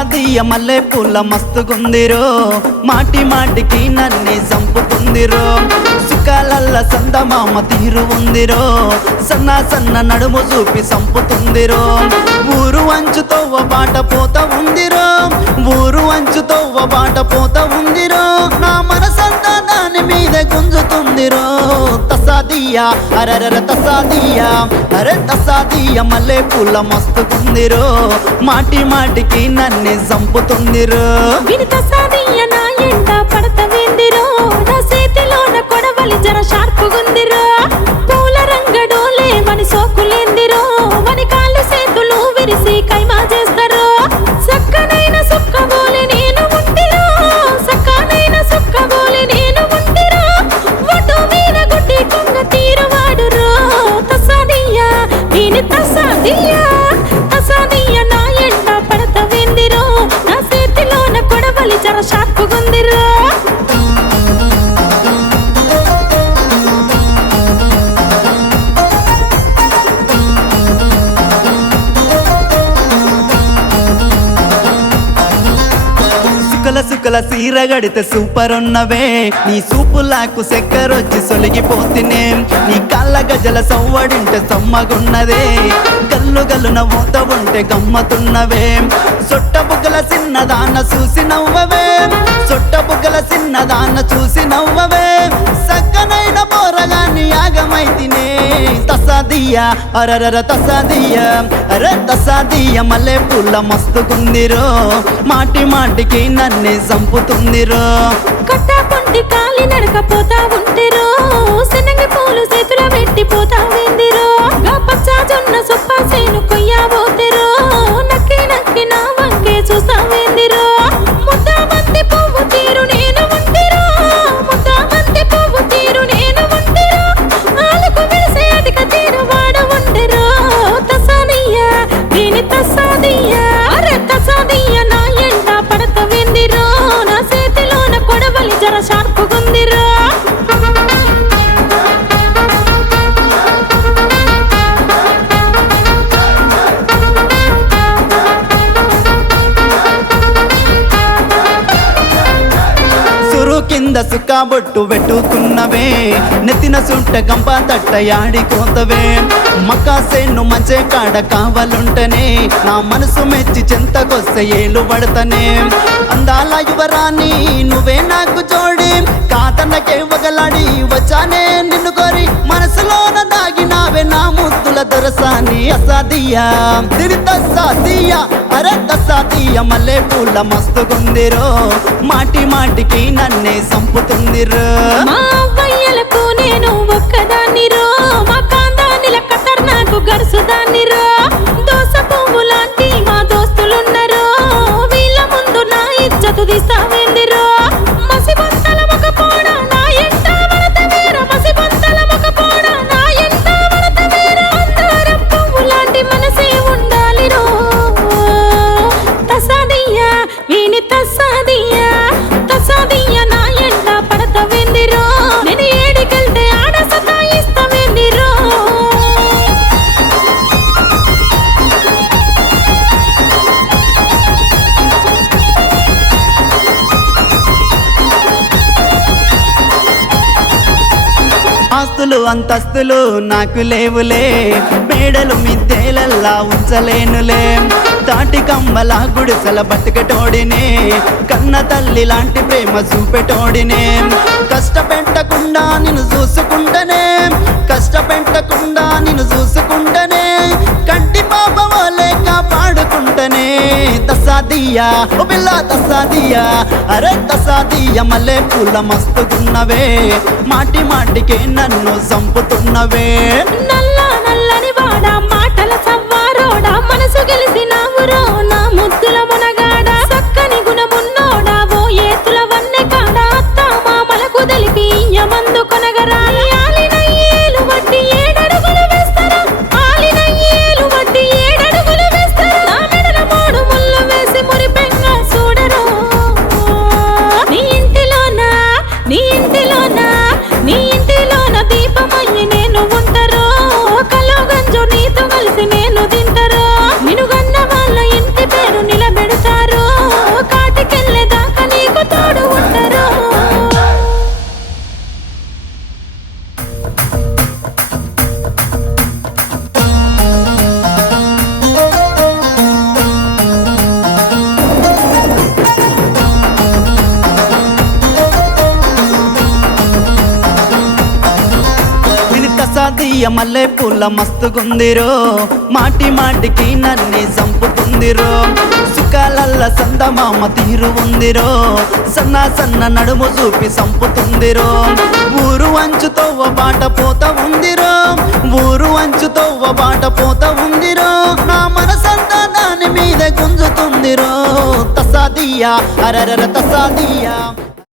తసాదియ మల్లె పూల మస్తుగుందిరో మాటి మాటికి నన్నే చంపుతుందిరో సుఖాలల్ల సందమామ తీరు ఉందిరో సన్న సన్న నడుము చూపి సంపుతుందిరో ఊరు అంచుతో బాట పోత ఉందిరో ఊరు అంచుతో బాట పోత ఉందిరో నా మనసంతా దాని మీద గుంజుతుందిరో తసాదియ అరర తసాదియ అరే తసాదియ మల్లె పూల మస్తుగుందిరో మాటి మాటికి నన్నే చంపుతుందిరో విని తసాదియ నా ఎంట పడతవేందిరో నా చేతిలోన కొడవలి జర షార్పుగుందిరో పూల రంగడోలే వని సోకులేందిరో వని కాళ్ళు చేతులు విరిసి కైమా చేస్తారో సక్కనైన సుక్కబోలే నేను ఉంటిరో సక్కనైన సుక్కబోలే నేను ఉంటిరో వటు మీద గుడ్డి కొంగ తీరువాడురో తసాదియ విని తసాదియ తసాదియ నా ఎంట పడతవేందిరో నా చేతిలోన కొడవలి జర షార్పుగుందిరో సుకల సీరగడితే సూపర్ ఉన్నవే నీ సూపులాకు చక్కెరొచ్చి సొలిగిపోతినే నీ కళ్ళ గజల సవ్వడింటే సమ్మగున్నదే గల్లు గల్లున ఊత ఉంటే గమ్మతున్నవే సొట్ట బుగ్గల చిన్నదాన్న చూసి నవ్వవే సొట్ట బుగ్గల చిన్నదాన్న చూసి నవ్వవే సక్కనైన పోరగాన్ని యాగమైతినే తసాదియ అరర తసాదియ అరే తసాదియ మల్లె పూల మస్తుకుందిరో మాటి మాటికి నన్నే చంపుతుందిరో కట్టా పొంటి కాలి నడకపోతా ఉంటిరో శనగ పూలు చేతుల పెట్టిపోతా వెందిరో గా పచ్చా జొన్న సొప్ప సేను కొయ్యబోతిరో నక్కి నక్కి నా వంకే చూస్తా వెందిరో ముద్దా మంది పువ్వు తీరు నేను ఉంటిరో ముద్దా మంది పువ్వు తీరు నేను ఉంటిరో ఆలకు వెలిసే అధిక తీరు వాడ ఉంటిరో తసాదియ దీని తసాదియ అరే తసాదియ నా ఎంట పడత వెందిరో నా చేతిలోన కొడవలి జర షార్పుగుందిరో కింద సుక్కబొట్టు పెట్టుకున్నవే నెత్తిన సుంట గంప తట్ట యాడికోతవే మక్కాసేను మంచే కాడ కావాలుంటనే నా మనసు మెచ్చి చెంతకొస్తే ఏలు పడతనే అందాల యువరాణి నువ్వే నాకు జోడి కాతనకే వగలాడి వచ్చానే నిన్ను కోరి మనసులోన దాగినావే నా ముద్దుల దొరసాని అసాదియ దిరి తసాదియ అరే తసాదియ మల్లె పూల మస్తుగుందిరో మాటి మాటికి నన్నే సంపుతుందిరో మా అవ్వయ్యలకు నేను ఒక్కదాన్నిరో మా కాందానిల కతర్ నాకు గరుసుదాన్నిరో దోస పువ్వు లాంటి మా దోస్తులున్నరో వీళ్ళ ముందు నా ఇజ్జతు తీస్తావేందిరో మసి బొంతల మొక పోడ నా ఎంట వడతవేర మసి బొంతల మొక పోడ నా ఎంట వడతవేర అందారం పువ్వు లాంటి మనసే ఉండాలిరో తసాదియ వీని తసాదియ తసాదియ నా ఎంట పడతవేందిరో నేను ఏడికెళ్తే ఆడ సతాయిస్తావేందిరో ఆస్తులు అంతస్తులు నాకు లేవులే మేడలు మిద్దెలల్లా ఉంచలేనులే తాటి కమ్మల గుడిసెల బతికటోడినే కన్న తల్లి లాంటి ప్రేమ చూపెటోడినే కష్టపెట్టకుండా నిన్ను చూసుకుంటనే కష్టపెట్టకుండా నిన్ను చూసుకుంటనే కంటి పాపవలే కాపాడుకుంటనే తసాదియ ఓ పిల్ల తసాదియ అరే తసాదియ మల్లె పూల మస్తుగున్నవే మాటి మాటికే నన్ను చంపుతున్నవే నల్ల నల్లని వాడ మాటల సవ్వారోడా మనసు గెలిసినావురో నా ముద్దుల మునగాడ సక్కని గుణమున్నోడా ఓ ఏతుల వన్నె కాడ అత్త మామలకు తెలిపి మందు కొనగరాలి ఆలినయ్యేలు వడ్డి ఏడడుగులు వేస్తారా ఆలినయ్యేలు వడ్డి ఏడడుగులు వేస్తారా నా మెడల మూడు ముళ్ళు వేసి మురిపెంగ చూడరు నీ ఇంటిలోన నీ ఇంటిలోన నీ ఇంటిలోన దీపమయ్యి నేను ఉంటారో కలో గంజు నీతో కలిసి నేను తింటారో నిన్ను గన్న వాళ్ళ ఇంటి తసాదియ మల్లె పూల మస్తుగుందిరో మాటి మాటికి నన్నే సంపుతుందిరో సుఖాలల్ల సందమామ తీరు ఉందిరో సన్న సన్న నడుము చూపి సంపుతుందిరో ఊరు అంచుతో బాట పోత ఉందిరో ఊరు అంచుతో బాట పోత ఉందిరో నా మనసంతా దాని మీద గుంజుతుందిరో తసాదియ అరరర తసాదియ